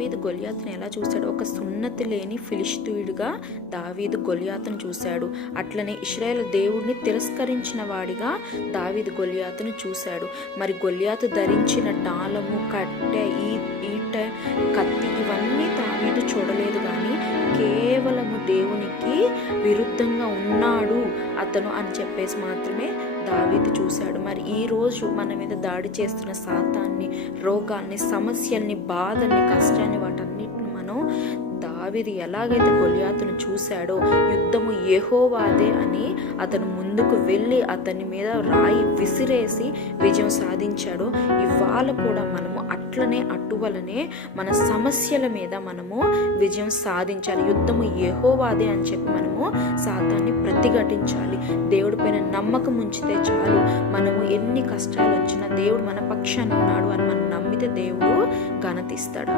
దావీదు గొలియాతును ఎలా చూశాడు? ఒక సున్నతి లేని ఫిలిష్తీయుడిగా దావీదు గొలియాతును చూశాడు. అట్లనే ఇశ్రాయేలు దేవుడిని తిరస్కరించిన వాడిగా దావీదు గొలియాతును చూశాడు. మరి గొలియాతు ధరించిన డాలము, కట్టె, ఈట, కత్తి ఇవన్నీ దావీదు చూడలేదు, కానీ కేవలము దేవునికి విరుద్ధంగా ఉన్నాడు అతను అని చెప్పేసి మాత్రమే దావీదు చూశాడు. మరి ఈరోజు మన మీద దాడి చేస్తున్న సాతాన్ని, రోగాల్ని, సమస్యల్ని, బాధల్ని, కష్టాన్ని, వాటన్నిటిని మనం దావీదు ఎలాగైతే గొలియాతును చూశాడో యుద్ధము యెహోవాదే అని అతను ముందుకు వెళ్ళి అతని మీద రాయి విసిరేసి విజయం సాధించాడో, ఇవాళ కూడా మనము అట్లనే అటువలనే మన సమస్యల మీద మనము విజయం సాధించాలి. యుద్ధము యెహోవాదే అని చెప్పి మనము సాతాన్ని ప్రతిఘటించాలి. దేవుడి పైన నమ్మకం ఉంచితే చాలు. మనము ఎన్ని కష్టాలు వచ్చినా దేవుడు మన పక్షాన ఉన్నాడు అని మనం నమ్మితే దేవుడు ఘనతిస్తాడు.